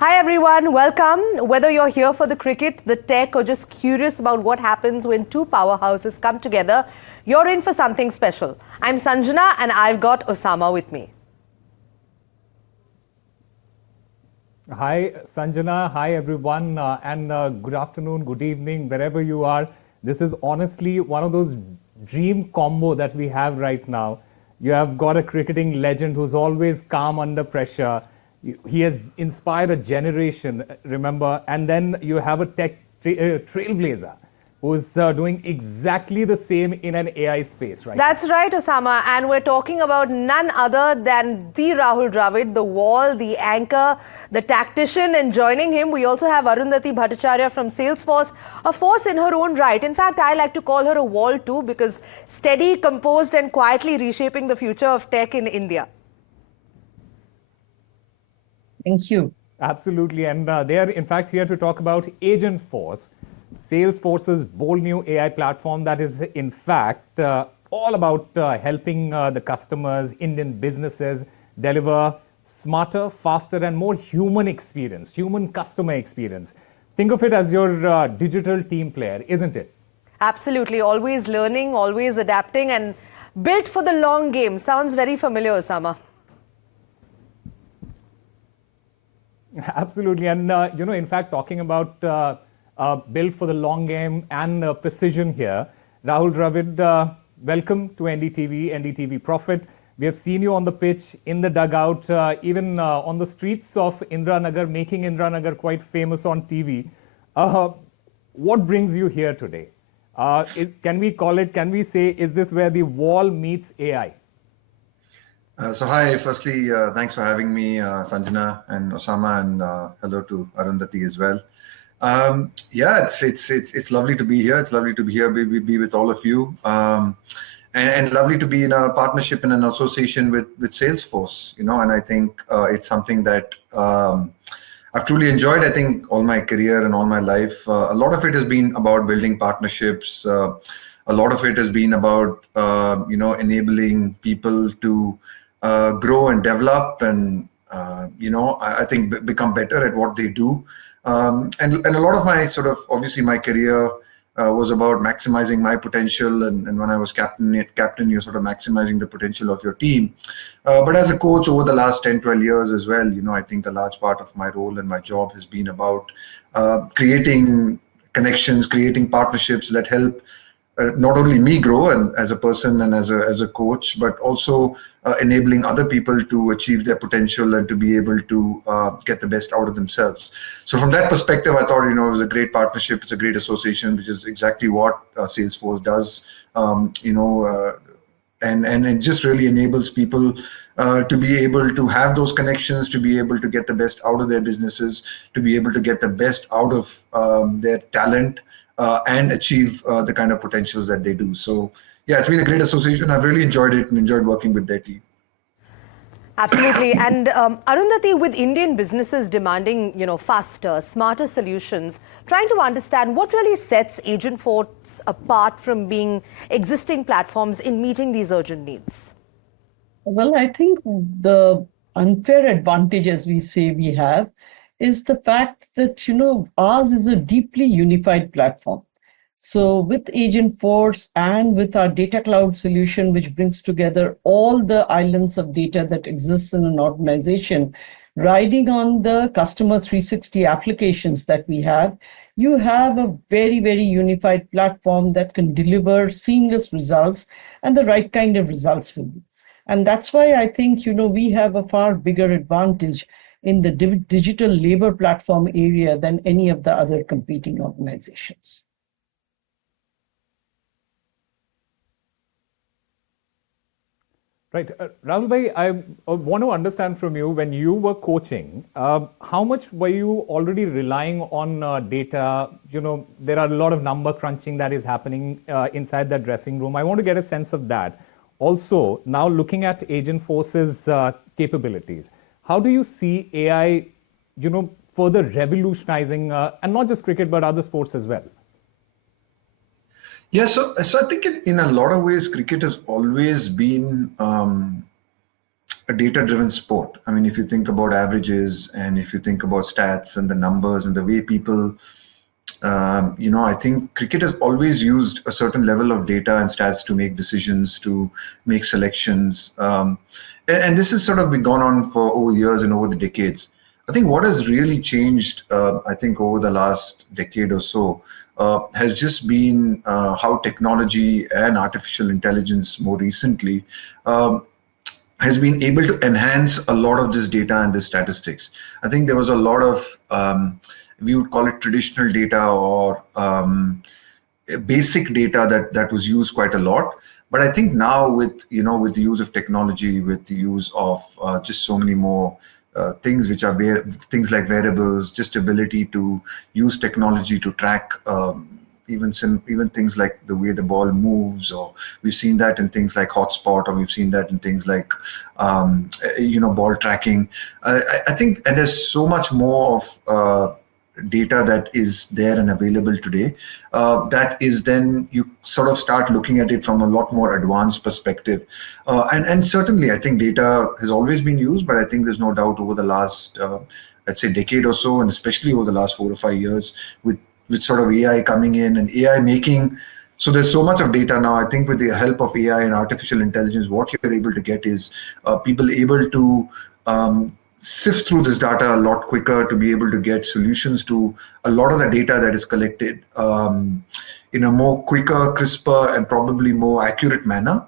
Hi everyone, welcome. Whether you're here for the cricket, the tech, or just curious about what happens when two powerhouses come together, you're in for something special. I'm Sanjana and I've got Osama with me. Hi Sanjana, hi everyone, and good afternoon, good evening, wherever you are. This is honestly one of those dream combo that we have right now. You have got a cricketing legend who's always calm under pressure. He has inspired a generation, remember, and then you have a tech trailblazer who's doing exactly the same in an AI space, right? That's right, Osama, and we're talking about none other than the Rahul Dravid, the wall, the anchor, the tactician, and joining him, we also have Arundhati Bhattacharya from Salesforce, a force in her own right. In fact, I like to call her a wall too, because steady, composed, and quietly reshaping the future of tech in India. Thank you. Absolutely, and they are in fact here to talk about Agent Force, Salesforce's bold new AI platform that is in fact all about helping the customers, Indian businesses deliver smarter, faster and more human experience, human customer experience. Think of it as your digital team player, isn't it? Absolutely, always learning, always adapting and built for the long game. Sounds very familiar, Osama. Absolutely, and in fact, talking about built for the long game and precision here, Rahul Dravid, welcome to NDTV, NDTV Profit. We have seen you on the pitch, in the dugout, even on the streets of Indranagar, making Indranagar quite famous on TV. What brings you here today? Can we say, is this where the wall meets AI? So hi, firstly, thanks for having me, Sanjana and Osama, and hello to Arundhati as well. Yeah, it's lovely to be here. It's lovely to be here, be with all of you, and lovely to be in a partnership and an association with Salesforce. And I think it's something that I've truly enjoyed. I think all my career and all my life, a lot of it has been about building partnerships. A lot of it has been about enabling people to grow and develop and I think become better at what they do, and a lot of my obviously my career was about maximizing my potential, and when I was captain, you're sort of maximizing the potential of your team, but as a coach over the last 10-12 years as well, I think a large part of my role and my job has been about creating connections, creating partnerships that help not only me grow and as a person and as a coach, but also enabling other people to achieve their potential and to be able to get the best out of themselves. So from that perspective, I thought, it was a great partnership. It's a great association, which is exactly what Salesforce does, and it just really enables people to be able to have those connections, to be able to get the best out of their businesses, to be able to get the best out of their talent, and achieve the kind of potentials that they do. So yeah, it's been a great association. I've really enjoyed it and enjoyed working with their team. Absolutely. And Arundhati, with Indian businesses demanding, faster, smarter solutions, trying to understand what really sets Agent Force apart from being existing platforms in meeting these urgent needs. Well, I think the unfair advantage, as we say we have, is the fact that, ours is a deeply unified platform. So with Agent Force and with our data cloud solution, which brings together all the islands of data that exists in an organization, riding on the customer 360 applications that we have, you have a very, very unified platform that can deliver seamless results and the right kind of results for you. And that's why I think, we have a far bigger advantage in the digital labor platform area than any of the other competing organizations. Right. Rahul bhai, I want to understand from you, when you were coaching, how much were you already relying on data? There are a lot of number crunching that is happening inside that dressing room. I want to get a sense of that. Also, now looking at Agent Force's capabilities, how do you see AI, further revolutionizing, and not just cricket, but other sports as well? Yeah, so I think in a lot of ways, cricket has always been a data-driven sport. I mean, if you think about averages and if you think about stats and the numbers and the way people, I think cricket has always used a certain level of data and stats to make decisions, to make selections. And this has sort of been gone on for over years and over the decades. I think what has really changed, I think over the last decade or so, has just been how technology and artificial intelligence more recently has been able to enhance a lot of this data and the statistics. I think there was a lot of, we would call it traditional data or basic data that was used quite a lot. But I think now with the use of technology, with the use of just so many more things which are things like variables, just ability to use technology to track even things like the way the ball moves, or we've seen that in things like hotspot, or we've seen that in things like ball tracking. I think, and there's so much more of data that is there and available today, that is then you sort of start looking at it from a lot more advanced perspective. And certainly I think data has always been used, but I think there's no doubt over the last, I'd say decade or so, and especially over the last 4 or 5 years with sort of AI coming in and AI making, so there's so much of data now. I think with the help of AI and artificial intelligence, what you're able to get is people able to sift through this data a lot quicker, to be able to get solutions to a lot of the data that is collected in a more quicker, crisper, and probably more accurate manner.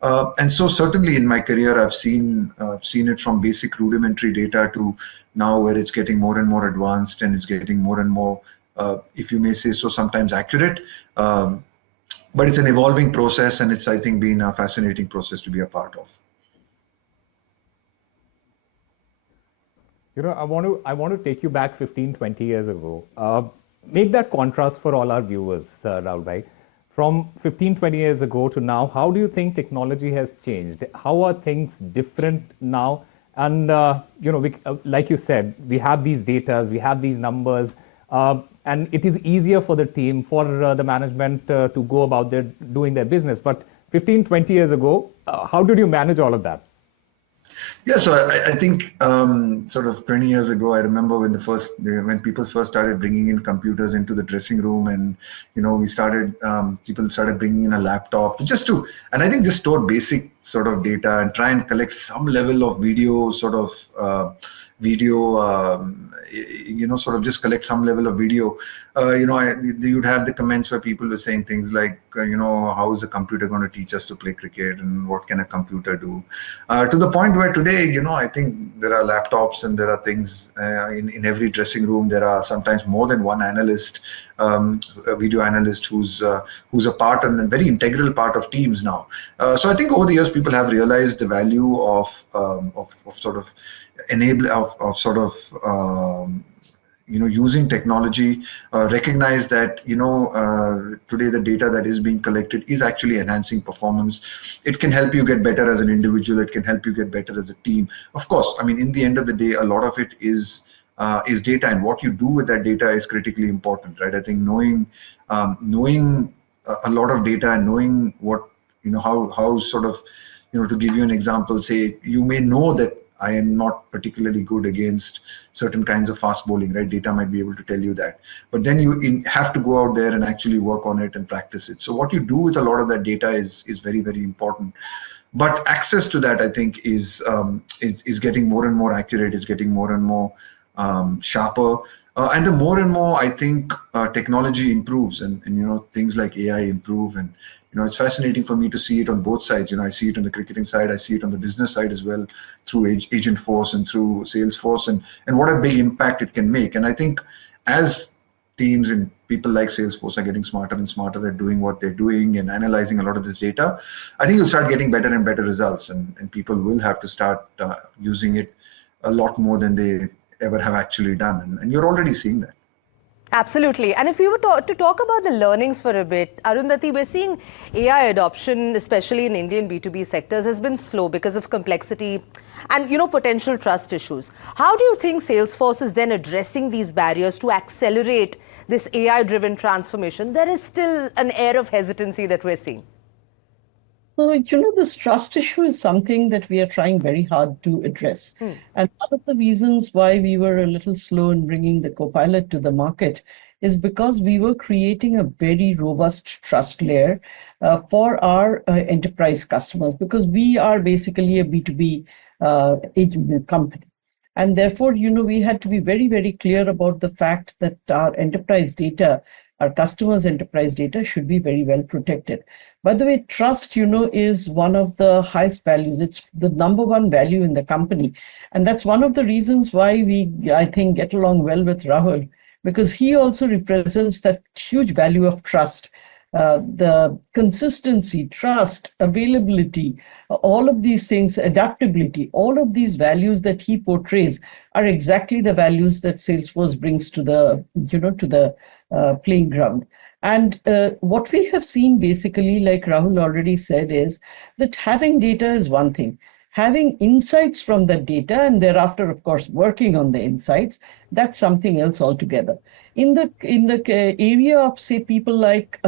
And so certainly in my career, I've seen it from basic rudimentary data to now where it's getting more and more advanced, and it's getting more and more, if you may say so, sometimes accurate. But it's an evolving process, and it's, I think, been a fascinating process to be a part of. I want to take you back 15, 20 years ago. Make that contrast for all our viewers, Rahul bhai. From 15, 20 years ago to now, how do you think technology has changed? How are things different now? And, like you said, we have these data, we have these numbers, and it is easier for the team, for the management to go about doing their business. But 15, 20 years ago, how did you manage all of that? Yeah, so I think sort of 20 years ago, I remember when people first started bringing in computers into the dressing room, and people started bringing in a laptop and I think just store basic sort of data and try and collect some level of video, sort of sort of just collect some level of video. You'd have the comments where people were saying things like, how is a computer going to teach us to play cricket, and what can a computer do? To the point where today, I think there are laptops and there are things in every dressing room. There are sometimes more than one analyst, a video analyst who's a part and a very integral part of teams now. So I think over the years, people have realized the value of sort of using technology, recognize that, today the data that is being collected is actually enhancing performance. It can help you get better as an individual. It can help you get better as a team. Of course, I mean, in the end of the day, a lot of it is data, and what you do with that data is critically important, right? I think knowing a lot of data and knowing what, how sort of, to give you an example, say, you may know that I am not particularly good against certain kinds of fast bowling, right? Data might be able to tell you that. But then you have to go out there and actually work on it and practice it. So what you do with a lot of that data is very, very important. But access to that, I think, is getting more and more accurate, is getting more and more sharper. And the more and more, I think, technology improves and things like AI improve. And it's fascinating for me to see it on both sides. I see it on the cricketing side, I see it on the business side as well, through Agentforce and through Salesforce, and what a big impact it can make. And I think as teams and people like Salesforce are getting smarter and smarter at doing what they're doing and analyzing a lot of this data, I think you'll start getting better and better results, and people will have to start using it a lot more than they ever have actually done. And you're already seeing that. Absolutely. And if we were to talk about the learnings for a bit, Arundhati, we're seeing AI adoption, especially in Indian B2B sectors, has been slow because of complexity and, potential trust issues. How do you think Salesforce is then addressing these barriers to accelerate this AI-driven transformation? There is still an air of hesitancy that we're seeing. So, this trust issue is something that we are trying very hard to address. And one of the reasons why we were a little slow in bringing the Copilot to the market is because we were creating a very robust trust layer for our enterprise customers, because we are basically a B2B agent company. And therefore, we had to be very, very clear about the fact that our enterprise data, our customers' enterprise data should be very well protected. By the way, trust, is one of the highest values. It's the number one value in the company. And that's one of the reasons why we, I think, get along well with Rahul, because he also represents that huge value of trust. The consistency, trust, availability, all of these things, adaptability, all of these values that he portrays are exactly the values that Salesforce brings to the, to the playing ground. And what we have seen basically, like Rahul already said, is that having data is one thing. Having insights from that data and thereafter, of course, working on the insights, that's something else altogether. In the area of, say, people like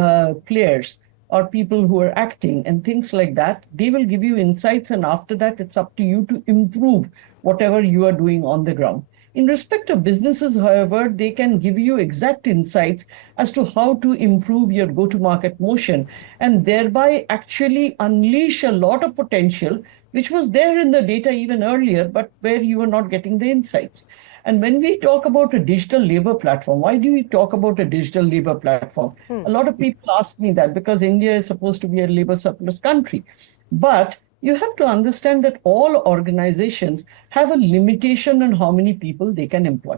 players or people who are acting and things like that, they will give you insights, and after that, it's up to you to improve whatever you are doing on the ground. In respect of businesses, however, they can give you exact insights as to how to improve your go-to-market motion and thereby actually unleash a lot of potential which was there in the data even earlier, but where you were not getting the insights. And when we talk about a digital labor platform, why do we talk about a digital labor platform? A lot of people ask me that because India is supposed to be a labor surplus country. But you have to understand that all organizations have a limitation on how many people they can employ.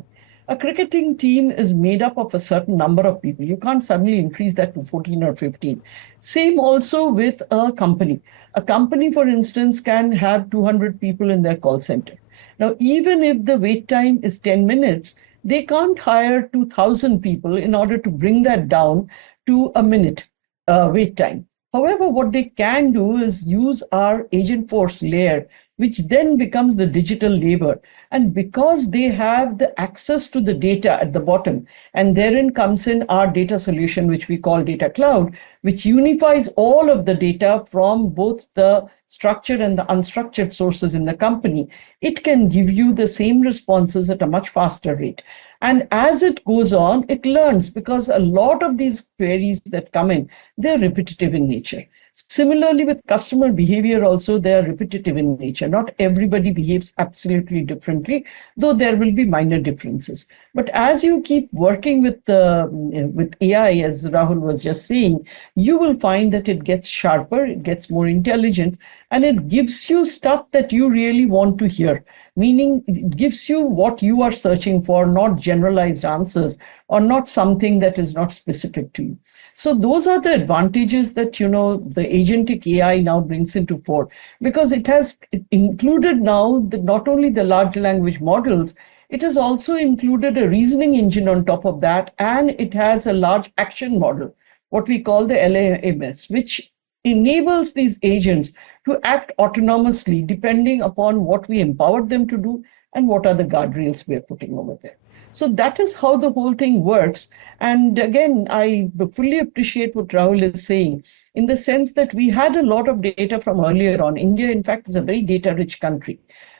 A cricketing team is made up of a certain number of people. You can't suddenly increase that to 14 or 15. Same also with a company. A company, for instance, can have 200 people in their call center. Now, even if the wait time is 10 minutes, they can't hire 2,000 people in order to bring that down to a minute wait time. However, what they can do is use our agent force layer, which then becomes the digital labor. And because they have the access to the data at the bottom, and therein comes in our data solution, which we call Data Cloud, which unifies all of the data from both the structured and the unstructured sources in the company, it can give you the same responses at a much faster rate. And as it goes on, it learns, because a lot of these queries that come in, they're repetitive in nature. Similarly, with customer behavior also, they are repetitive in nature. Not everybody behaves absolutely differently, though there will be minor differences. But as you keep working with AI, as Rahul was just saying, you will find that it gets sharper, it gets more intelligent, and it gives you stuff that you really want to hear. Meaning it gives you what you are searching for, not generalized answers or not something that is not specific to you. So those are the advantages that, the agentic AI now brings into fore, because it has included now not only the large language models, it has also included a reasoning engine on top of that, and it has a large action model, what we call the LAMS, which enables these agents to act autonomously depending upon what we empowered them to do and what are the guardrails we are putting over there. So that is how the whole thing works. And again, I fully appreciate what Rahul is saying, in the sense that we had a lot of data from earlier on. India, in fact, is a very data-rich country,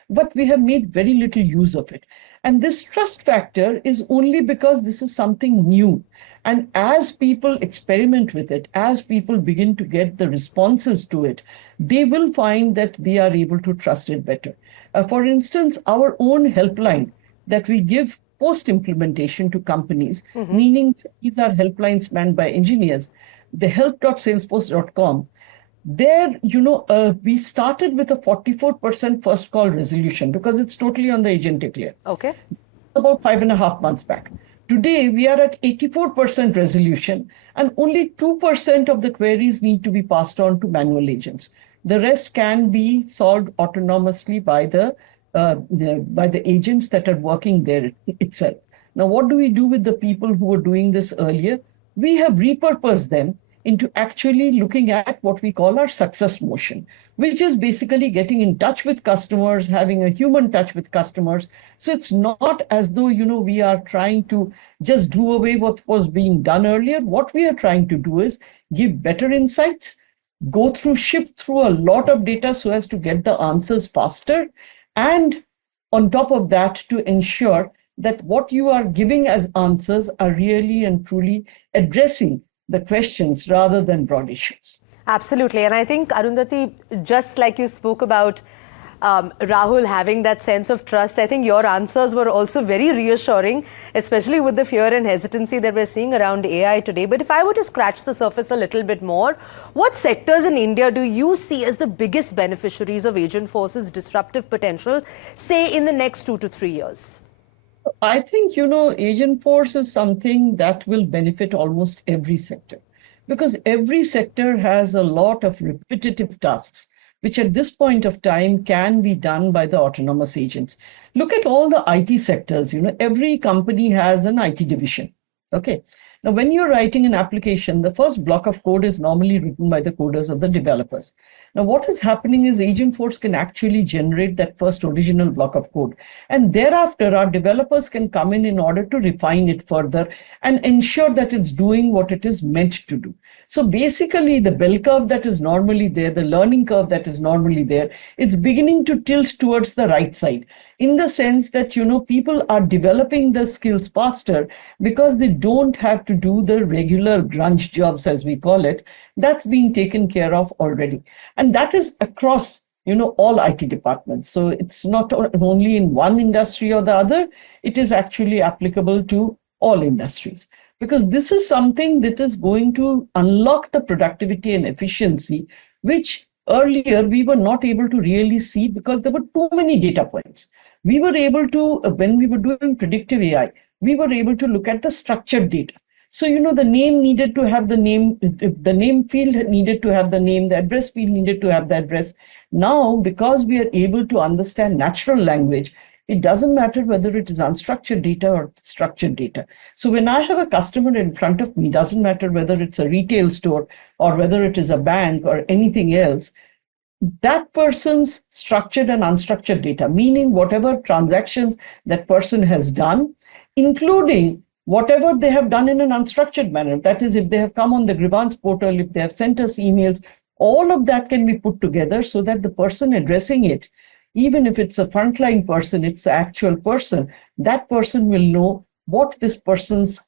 but we have made very little use of it. And this trust factor is only because this is something new. And as people experiment with it, as people begin to get the responses to it, they will find that they are able to trust it better. For instance, our own helpline that we give post-implementation to companies, meaning these are helplines manned by engineers, the help.salesforce.com, there, we started with a 44% first call resolution because it's totally on the agentic layer. Okay. About 5.5 months back. Today, we are at 84% resolution, and only 2% of the queries need to be passed on to manual agents. The rest can be solved autonomously by the agents that are working there itself. Now, what do we do with the people who were doing this earlier? We have repurposed them into actually looking at what we call our success motion, which is basically getting in touch with customers, having a human touch with customers. So it's not as though, we are trying to just do away what was being done earlier. What we are trying to do is give better insights, shift through a lot of data so as to get the answers faster, and on top of that, to ensure that what you are giving as answers are really and truly addressing the questions rather than broad issues. Absolutely. And I think, Arundhati, just like you spoke about Rahul having that sense of trust, I think your answers were also very reassuring, especially with the fear and hesitancy that we're seeing around AI today. But if I were to scratch the surface a little bit more, what sectors in India do you see as the biggest beneficiaries of Agentforce's disruptive potential, say in the next 2 to 3 years? I think, Agentforce is something that will benefit almost every sector, because every sector has a lot of repetitive tasks, which at this point of time can be done by the autonomous agents. Look at all the IT sectors, every company has an IT division. Okay. Now, when you're writing an application, the first block of code is normally written by the coders of the developers. Now, what is happening is Agentforce can actually generate that first original block of code. And thereafter, our developers can come in order to refine it further and ensure that it's doing what it is meant to do. So basically, the bell curve that is normally there, the learning curve that is normally there, it's beginning to tilt towards the right side, in the sense that, people are developing the skills faster because they don't have to do the regular grunge jobs, as we call it. That's being taken care of already. And that is across, all IT departments. So it's not only in one industry or the other, it is actually applicable to all industries. Because this is something that is going to unlock the productivity and efficiency, which earlier we were not able to really see because there were too many data points. We were able to, when we were doing predictive AI, we were able to look at the structured data. So, the name needed to have the name, the name field needed to have the name, the address field needed to have the address. Now, because we are able to understand natural language, it doesn't matter whether it is unstructured data or structured data. So when I have a customer in front of me, doesn't matter whether it's a retail store or whether it is a bank or anything else, that person's structured and unstructured data, meaning whatever transactions that person has done, including whatever they have done in an unstructured manner. That is, if they have come on the grievance portal, if they have sent us emails, all of that can be put together so that the person addressing it, even if it's a frontline person, it's an actual person, that person will know what this person's,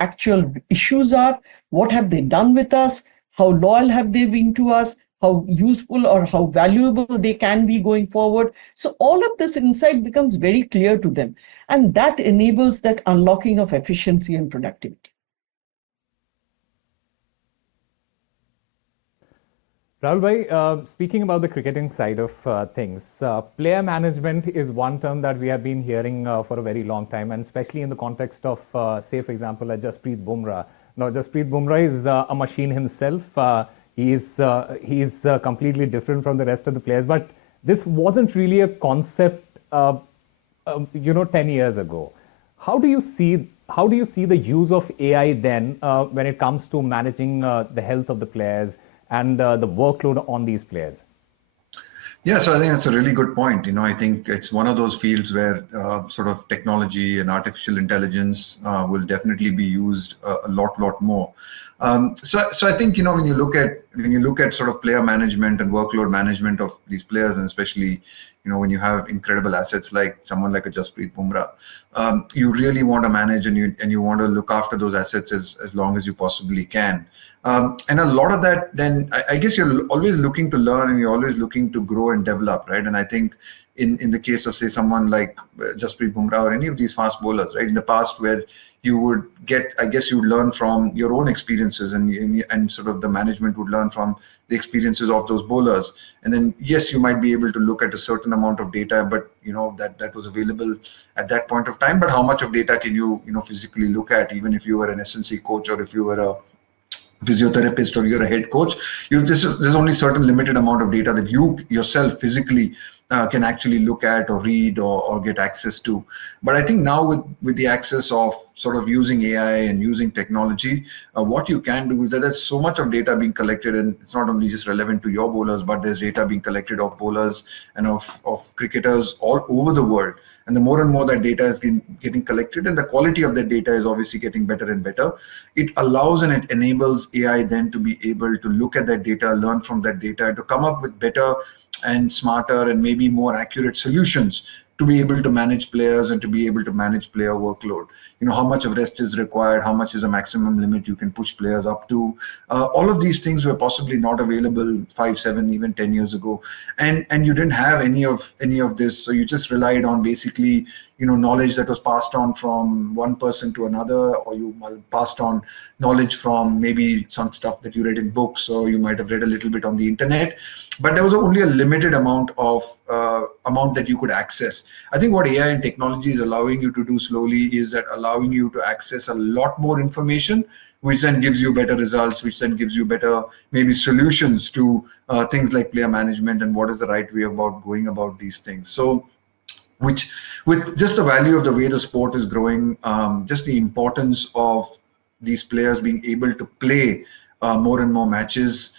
actual issues are, what have they done with us, how loyal have they been to us, how useful or how valuable they can be going forward. So all of this insight becomes very clear to them. And that enables that unlocking of efficiency and productivity. Rahul bhai, speaking about the cricketing side of things, player management is one term that we have been hearing for a very long time, and especially in the context of, say, for example, Jasprit Bumrah. Now, Jasprit Bumrah is a machine himself. He's completely different from the rest of the players, but this wasn't really a concept, 10 years ago. How do you see the use of AI then when it comes to managing the health of the players and the workload on these players? Yeah, so I think that's a really good point. I think it's one of those fields where sort of technology and artificial intelligence will definitely be used a lot more. So I think when you look at sort of player management and workload management of these players, and especially when you have incredible assets like someone like a Jasprit Bumrah, you really want to manage and you want to look after those assets as long as you possibly can. And a lot of that, then I guess you're always looking to learn and you're always looking to grow and develop, right? And I think in the case of, say, someone like Jasprit Bumrah or any of these fast bowlers, right, in the past, where you would get, I guess you would learn from your own experiences and sort of the management would learn from the experiences of those bowlers. And then, yes, you might be able to look at a certain amount of data, but that was available at that point of time. But how much of data can you physically look at, even if you were an S&C coach or if you were a physiotherapist or you're a head coach? There's only certain limited amount of data that you yourself physically can actually look at or read or get access to. But I think now with the access of sort of using AI and using technology, what you can do is that there's so much of data being collected, and it's not only just relevant to your bowlers, but there's data being collected of bowlers and of cricketers all over the world. And the more and more that data is getting collected, and the quality of that data is obviously getting better and better, it allows and it enables AI then to be able to look at that data, learn from that data, and to come up with better and smarter and maybe more accurate solutions to be able to manage players and to be able to manage player workload. You know, how much of rest is required, how much is a maximum limit you can push players up to. All of these things were possibly not available 5, 7, even 10 years ago. And you didn't have any of this. So you just relied on basically, you know, knowledge that was passed on from one person to another, or you passed on knowledge from maybe some stuff that you read in books, or you might have read a little bit on the internet. But there was only a limited amount that you could access. I think what AI and technology is allowing you to do slowly is that allowing you to access a lot more information, which then gives you better results, which then gives you better maybe solutions to things like player management and what is the right way about going about these things. So with just the value of the way the sport is growing, just the importance of these players being able to play more and more matches,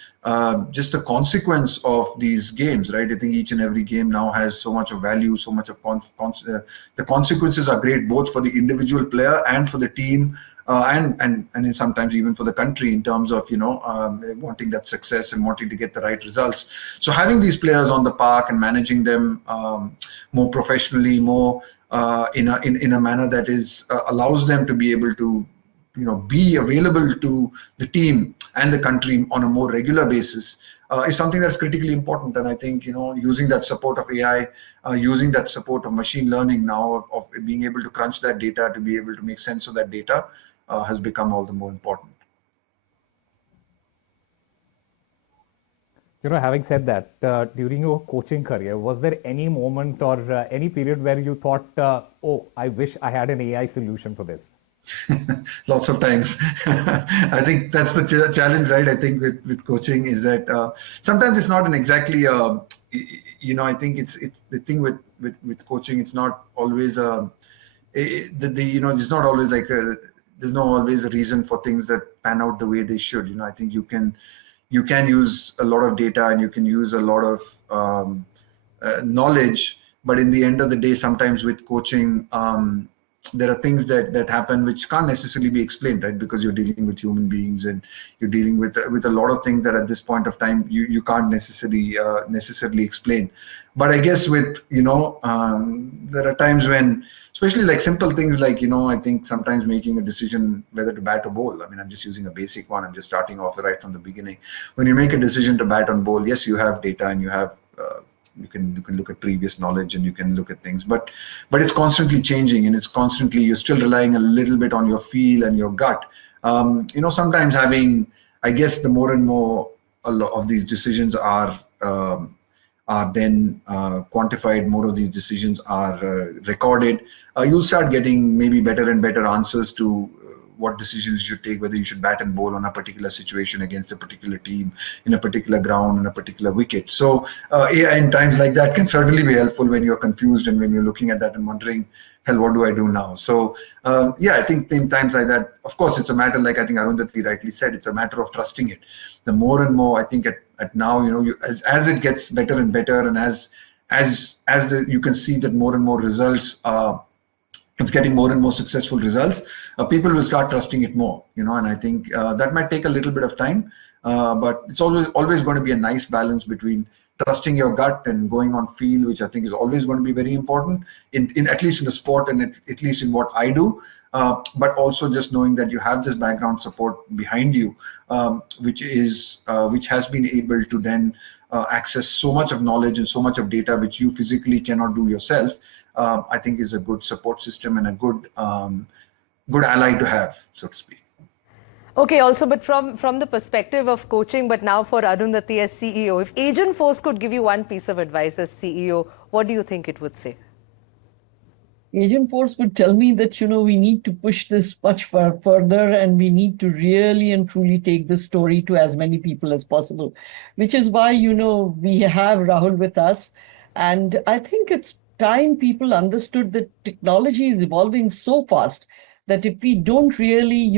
just the consequence of these games, right? I think each and every game now has so much of value, so much of the consequences are great, both for the individual player and for the team, and sometimes even for the country in terms of, you know, wanting that success and wanting to get the right results. So having these players on the park and managing them more professionally, more in a manner that is allows them to be able to, you know, be available to the team and the country on a more regular basis is something that's critically important. And I think, you know, using that support of AI, using that support of machine learning now, of being able to crunch that data, to be able to make sense of that data, has become all the more important. You know, having said that, during your coaching career, was there any moment or any period where you thought, oh, I wish I had an AI solution for this? Lots of times. I think that's the challenge, right? I think with coaching is that sometimes it's not an exactly, you know, I think it's the thing with coaching, it's not always, you know, it's not always like, there's no always a reason for things that pan out the way they should. You know, I think you can use a lot of data and you can use a lot of knowledge, but in the end of the day, sometimes with coaching, there are things that happen which can't necessarily be explained, right? Because you're dealing with human beings and you're dealing with a lot of things that at this point of time you can't necessarily explain. But I guess with, you know, there are times when, especially like simple things like, you know, I think sometimes making a decision whether to bat or bowl. I mean, I'm just using a basic one. I'm just starting off right from the beginning. When you make a decision to bat or bowl, yes, you have data and you have you can look at previous knowledge and you can look at things, but it's constantly changing, and it's constantly, you're still relying a little bit on your feel and your gut. You know, sometimes having, I guess, the more and more a lot of these decisions are then quantified, more of these decisions are recorded, you'll start getting maybe better and better answers to what decisions you should take, whether you should bat and bowl on a particular situation against a particular team, in a particular ground, in a particular wicket. So AI in times like that can certainly be helpful when you're confused and when you're looking at that and wondering, hell, what do I do now? So yeah, I think in times like that, of course, it's a matter, like I think Arundhati rightly said, it's a matter of trusting it. The more and more, I think at now, you know, as it gets better and better, and as you can see that more and more results, it's getting more and more successful results, people will start trusting it more, you know, and I think that might take a little bit of time, but it's always going to be a nice balance between trusting your gut and going on feel, which I think is always going to be very important in at least in the sport and at least in what I do, but also just knowing that you have this background support behind you, which has been able to then access so much of knowledge and so much of data which you physically cannot do yourself. I think is a good support system and a good ally to have, so to speak. Okay, also, but from the perspective of coaching, but now for Arundhati as CEO, if Agentforce could give you one piece of advice as CEO, what do you think it would say? Agentforce would tell me that, you know, we need to push this much further, and we need to really and truly take this story to as many people as possible, which is why, you know, we have Rahul with us. And I think it's time people understood that technology is evolving so fast that if we don't really,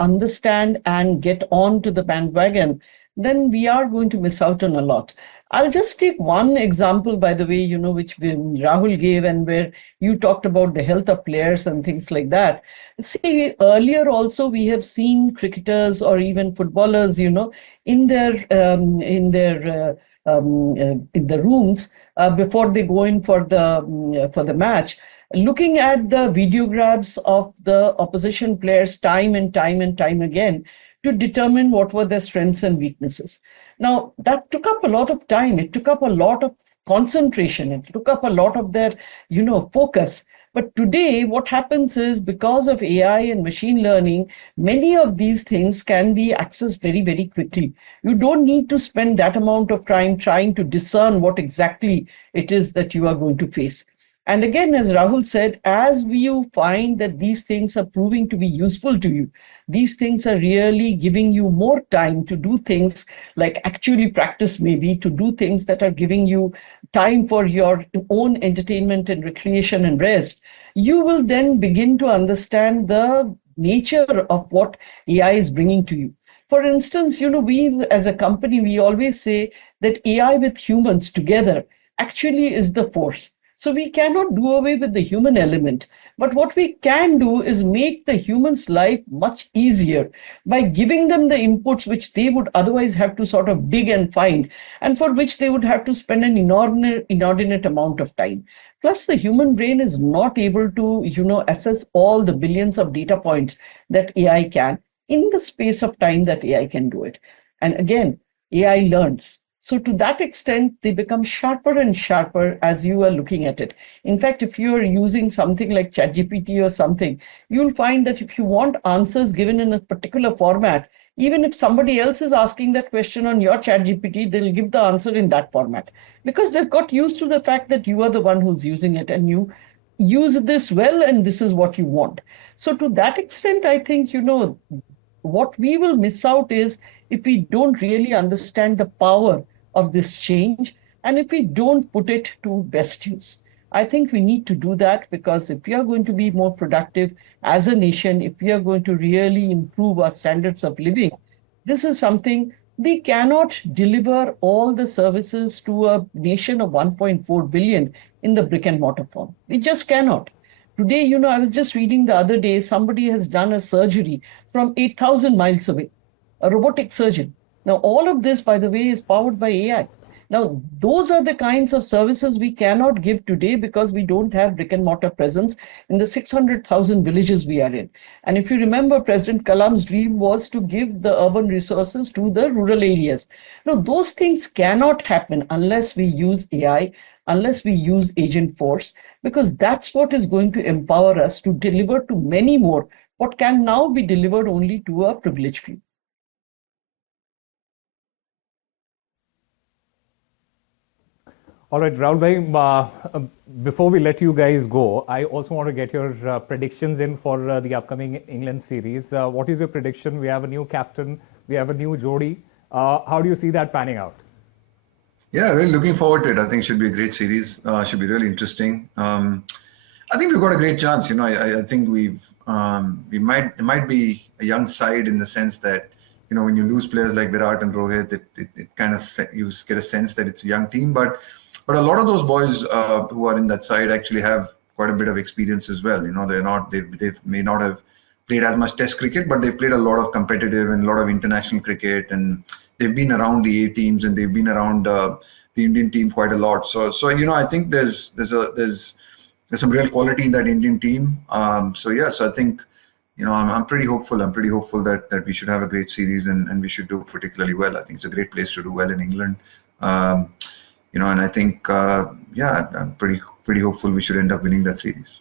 understand and get on to the bandwagon, then we are going to miss out on a lot. I'll just take one example, by the way, which Rahul gave, and where you talked about the health of players and things like that. See, earlier also we have seen cricketers or even footballers, in their in the rooms before they go in for the match, looking at the videograms of the opposition players time and time and time again to determine what were their strengths and weaknesses. Now, that took up a lot of time. It took up a lot of concentration. It took up a lot of their, focus. But today, what happens is, because of AI and machine learning, many of these things can be accessed very, very quickly. You don't need to spend that amount of time trying to discern what exactly it is that you are going to face. And again, as Rahul said, as you find that these things are proving to be useful to you, these things are really giving you more time to do things like actually practice, maybe to do things that are giving you time for your own entertainment and recreation and rest, you will then begin to understand the nature of what AI is bringing to you. For instance, we as a company, we always say that AI with humans together actually is the force. So we cannot do away with the human element. But what we can do is make the human's life much easier by giving them the inputs which they would otherwise have to sort of dig and find, and for which they would have to spend an inordinate amount of time. Plus, the human brain is not able to, assess all the billions of data points that AI can in the space of time that AI can do it. And again, AI learns. So to that extent, they become sharper and sharper as you are looking at it. In fact, if you are using something like ChatGPT or something, you'll find that if you want answers given in a particular format, even if somebody else is asking that question on your ChatGPT, they'll give the answer in that format, because they've got used to the fact that you are the one who's using it and you use this well and this is what you want. So to that extent, I think, what we will miss out is if we don't really understand the power of this change, and if we don't put it to best use. I think we need to do that, because if we are going to be more productive as a nation, if we are going to really improve our standards of living, this is something we cannot deliver all the services to a nation of 1.4 billion in the brick and mortar form. We just cannot. Today, I was just reading the other day, somebody has done a surgery from 8,000 miles away, a robotic surgeon. Now, all of this, by the way, is powered by AI. Now, those are the kinds of services we cannot give today because we don't have brick and mortar presence in the 600,000 villages we are in. And if you remember, President Kalam's dream was to give the urban resources to the rural areas. Now, those things cannot happen unless we use AI, unless we use agent force, because that's what is going to empower us to deliver to many more what can now be delivered only to a privileged few. All right, Rahul bhai, before we let you guys go, I also want to get your predictions in for the upcoming England series. What is your prediction? We have a new captain, we have a new Jodi. How do you see that panning out? Yeah, really looking forward to it. I think it should be a great series. Should be really interesting. I think we've got a great chance. I think it might be a young side in the sense that, when you lose players like Virat and Rohit, it kind of you get a sense that it's a young team. But a lot of those boys who are in that side actually have quite a bit of experience as well. They may not have played as much Test cricket, but they've played a lot of competitive and a lot of international cricket, and they've been around the A teams and they've been around the Indian team quite a lot. So I think there's some real quality in that Indian team. So I think, I'm pretty hopeful. I'm pretty hopeful that we should have a great series and we should do particularly well. I think it's a great place to do well in England. And I think, I'm pretty hopeful we should end up winning that series.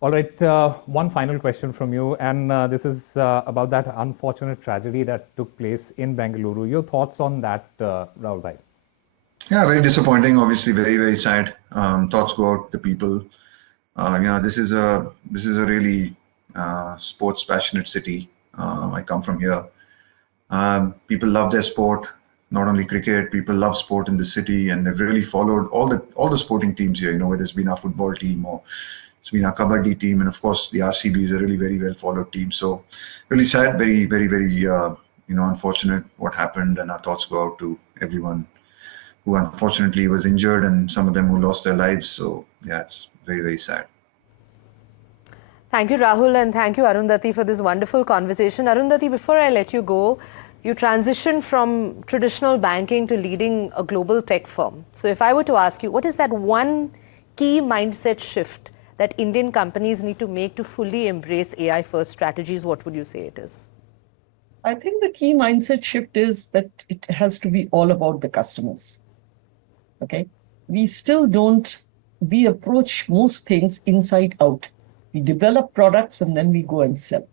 All right, one final question from you, and this is about that unfortunate tragedy that took place in Bengaluru. Your thoughts on that, Rahul bhai? Yeah, very disappointing. Obviously, very, very sad. Thoughts go out to people. This is a really sports passionate city. I come from here. People love their sport. not only cricket, people love sport in the city, and they've really followed all the sporting teams here. Whether it's been our football team or it's been our kabaddi team, and of course the RCB is a really very well followed team. So really sad, very very very unfortunate what happened, and our thoughts go out to everyone who unfortunately was injured and some of them who lost their lives. So yeah, it's very very sad. Thank you, Rahul, and thank you, Arundhati, for this wonderful conversation. Arundhati, before I let you go, you transitioned from traditional banking to leading a global tech firm. So if I were to ask you, what is that one key mindset shift that Indian companies need to make to fully embrace AI-first strategies? What would you say it is? I think the key mindset shift is that it has to be all about the customers. Okay? We approach most things inside out. We develop products and then we go and sell.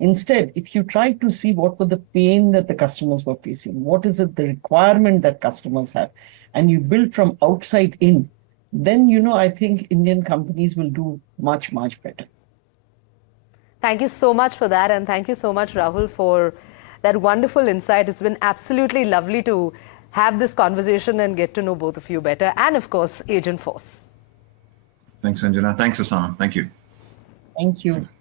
Instead, if you try to see what were the pain that the customers were facing, what is it the requirement that customers have, and you build from outside in, then, I think Indian companies will do much, much better. Thank you so much for that. And thank you so much, Rahul, for that wonderful insight. It's been absolutely lovely to have this conversation and get to know both of you better. And of course, Agent Force. Thanks, Sanjana. Thanks, Osama. Thank you. Thank you. Thanks.